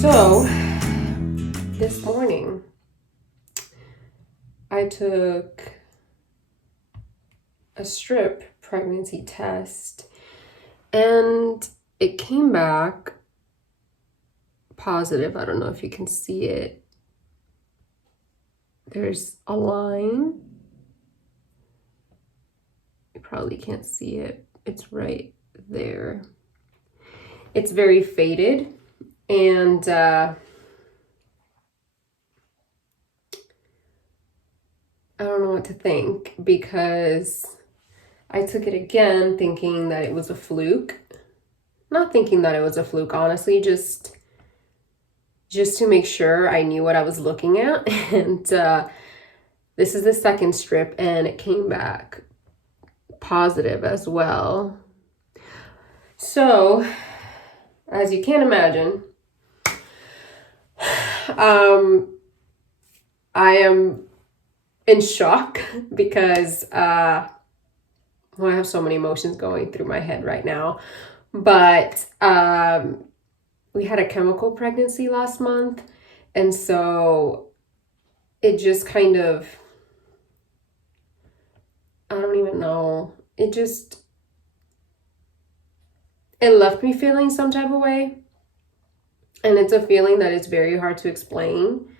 So, this morning, I took a strip pregnancy test and it came back positive. I don't know if you can see it. There's a line. You probably can't see it. It's right there. It's very faded. And I don't know what to think because I took it again thinking that it was a fluke. Not thinking that it was a fluke, honestly, just to make sure I knew what I was looking at. And this is the second strip and it came back positive as well. So, as you can imagine, I am in shock because I have so many emotions going through my head right now. But we had a chemical pregnancy last month, and so it just kind of, I don't even know, it left me feeling some type of way. And it's a feeling that is very hard to explain.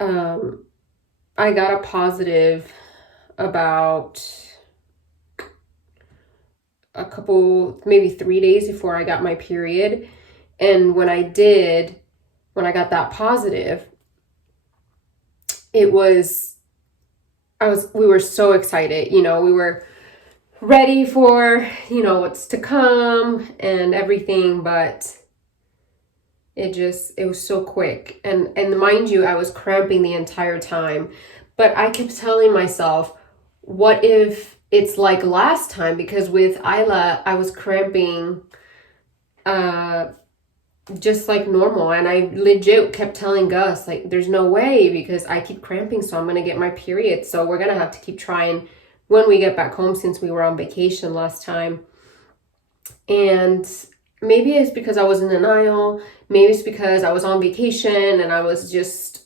I got a positive about a couple, maybe 3 days before I got my period. And when I got that positive, we were so excited. You know, we were ready for, what's to come and everything, but it was so quick. And mind you, I was cramping the entire time. But I kept telling myself, what if it's like last time? Because with Isla, I was cramping just like normal. And I legit kept telling Gus, like, there's no way because I keep cramping, so I'm going to get my period. So we're going to have to keep trying when we get back home since we were on vacation last time. And maybe it's because I was in denial. Maybe it's because I was on vacation and I was just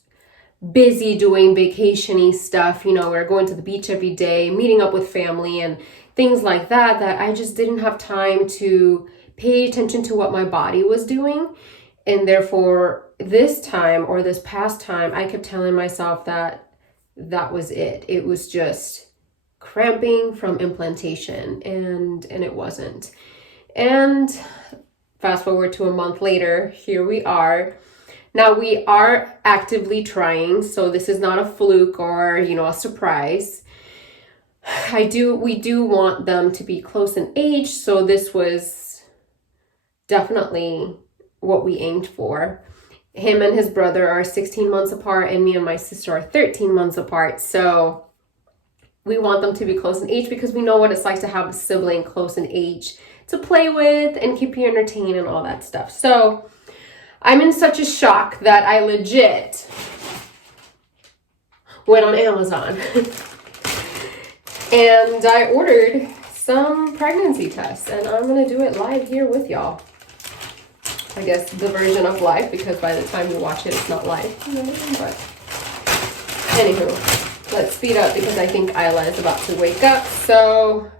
busy doing vacation-y stuff. We were going to the beach every day, meeting up with family and things like that, that I just didn't have time to pay attention to what my body was doing. And therefore, this time or this past time, I kept telling myself that was it. It was just cramping from implantation, and it wasn't. And fast forward to a month later, here we are. Now we are actively trying, so this is not a fluke or, a surprise. We do want them to be close in age, so this was definitely what we aimed for. Him and his brother are 16 months apart, and me and my sister are 13 months apart, so we want them to be close in age because we know what it's like to have a sibling close in age to play with and keep you entertained and all that stuff. So I'm in such a shock that I legit went on Amazon and I ordered some pregnancy tests, and I'm going to do it live here with y'all. I guess the version of live, because by the time you watch it, it's not live. But anywho, let's speed up because I think Isla is about to wake up. So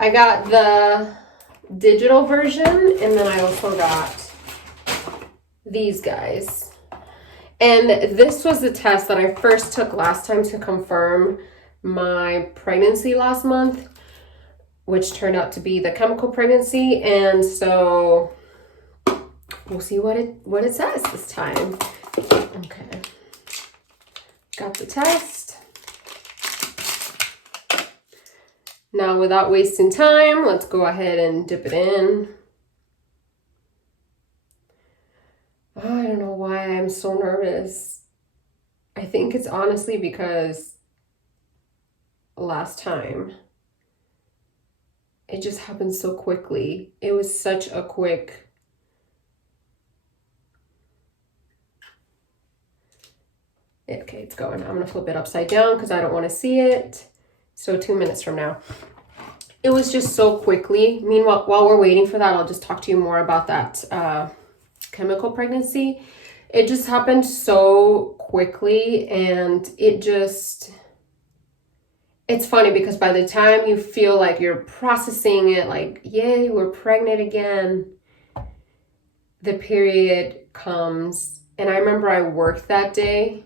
I got the digital version, and then I also got these guys. And this was the test that I first took last time to confirm my pregnancy last month, which turned out to be the chemical pregnancy. And so we'll see what it says this time. Okay. Got the test. Now, without wasting time, let's go ahead and dip it in. Oh, I don't know why I'm so nervous. I think it's honestly because last time it just happened so quickly. It was such a quick Okay, it's going. I'm gonna flip it upside down because I don't want to see it. So 2 minutes from now. It was just so quickly. Meanwhile, while we're waiting for that, I'll just talk to you more about that chemical pregnancy. It just happened so quickly, and it's funny because by the time you feel like you're processing it, like, yay, we're pregnant again, the period comes. And I remember I worked that day,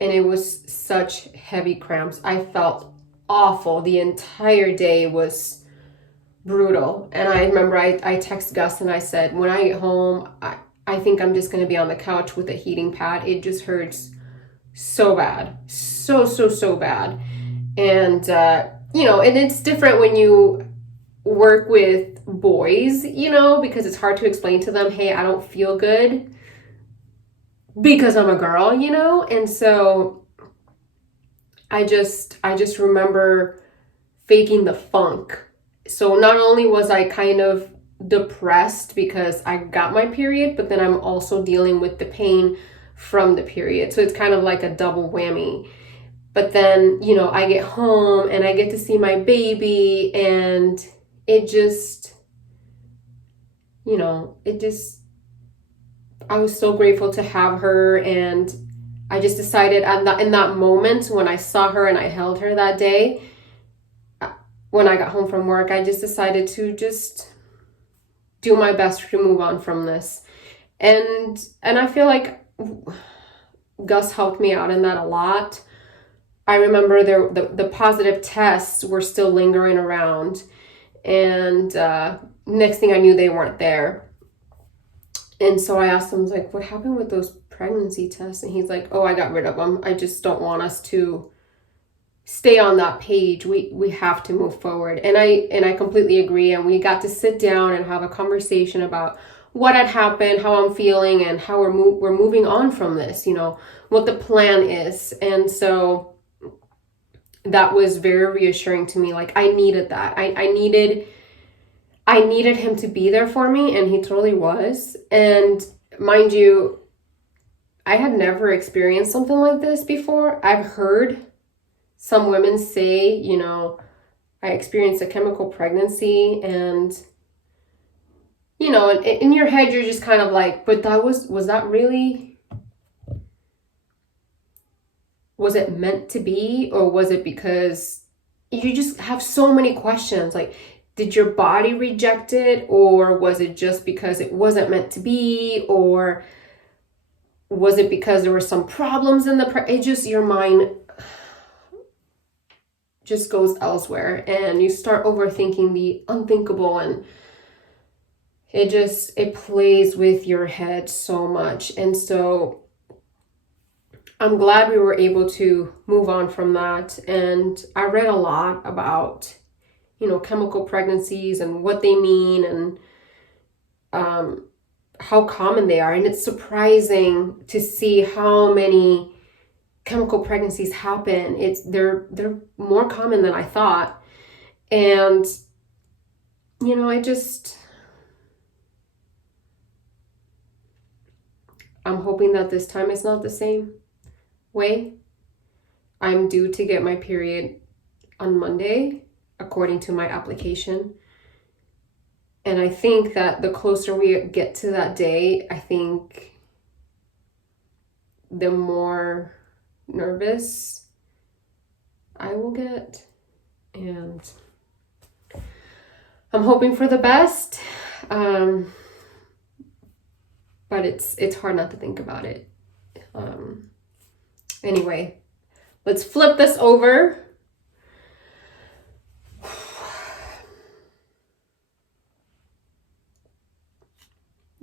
and it was such heavy cramps. I felt awful. The entire day was brutal. And I remember I texted Gus and I said, when I get home, I think I'm just going to be on the couch with a heating pad. It just hurts so bad. So bad. And, and it's different when you work with boys, because it's hard to explain to them, hey, I don't feel good because I'm a girl, And so I just remember faking the funk. So not only was I kind of depressed because I got my period, but then I'm also dealing with the pain from the period. So it's kind of like a double whammy. But then, I get home and I get to see my baby, and it just, I was so grateful to have her. And I just decided in that moment when I saw her and I held her that day, when I got home from work, I just decided to just do my best to move on from this. And I feel like Gus helped me out in that a lot. I remember the positive tests were still lingering around, and next thing I knew, they weren't there. And so I asked him, I was like, what happened with those pregnancy tests? And he's like, oh, I got rid of them. I just don't want us to stay on that page. We have to move forward. And I completely agree. And we got to sit down and have a conversation about what had happened, how I'm feeling, and how we're moving on from this, what the plan is. And so that was very reassuring to me. Like, I needed that. I needed him to be there for me, and he totally was. And mind you, I had never experienced something like this before. I've heard some women say, I experienced a chemical pregnancy, and, in your head, you're just kind of like, but was that really, was it meant to be? Or was it because you just have so many questions? Like, did your body reject it? Or was it just because it wasn't meant to be? Or was it because there were some problems in your mind just goes elsewhere, and you start overthinking the unthinkable, and it plays with your head so much. And so I'm glad we were able to move on from that. And I read a lot about, chemical pregnancies and what they mean, and how common they are. And it's surprising to see how many chemical pregnancies happen. They're more common than I thought. And I'm hoping that this time is not the same way. I'm due to get my period on Monday, according to my application. And I think that the closer we get to that day, I think the more nervous I will get. And I'm hoping for the best. But it's hard not to think about it. Anyway, let's flip this over.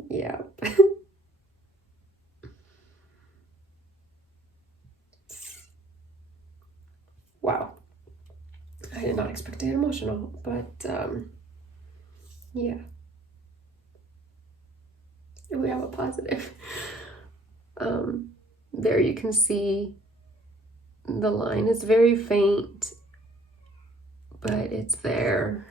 Yeah. Wow. I did not expect to get emotional, but yeah. We have a positive. There you can see the line is very faint, but it's there.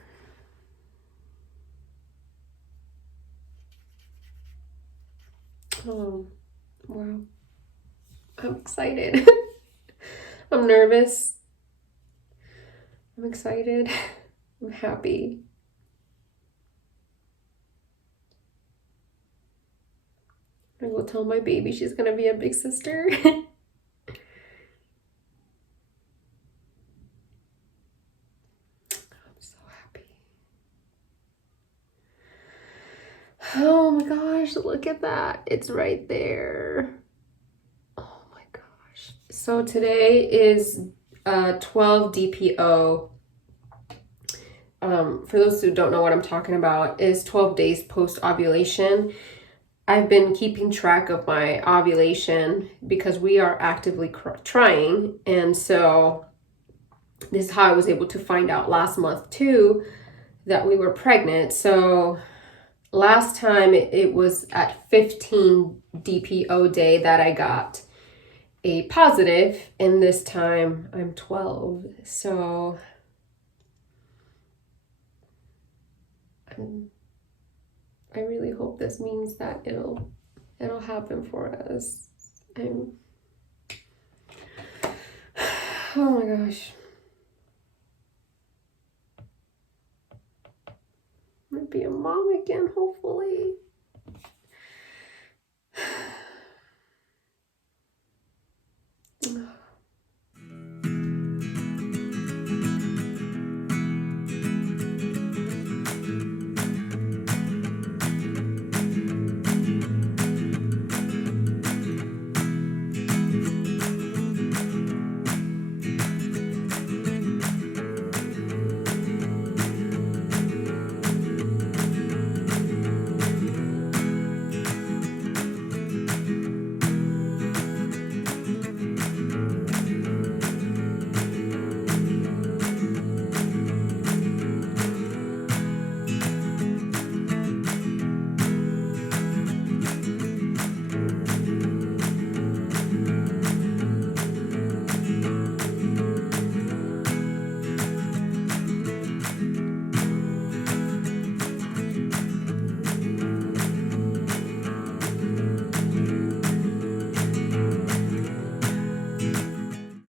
Oh, wow. I'm excited. I'm nervous. I'm excited. I'm happy. I will tell my baby she's gonna be a big sister. I'm so happy. Oh my gosh, look at that. It's right there. Oh my gosh. So today is 12 DPO. For those who don't know what I'm talking about, is 12 days post ovulation. I've been keeping track of my ovulation because we are actively trying. And so this is how I was able to find out last month too that we were pregnant. So last time it was at 15 DPO day that I got a positive, and this time I'm 12. So I really hope this means that it'll happen for us. Oh my gosh. I'm gonna be a mom again, hopefully.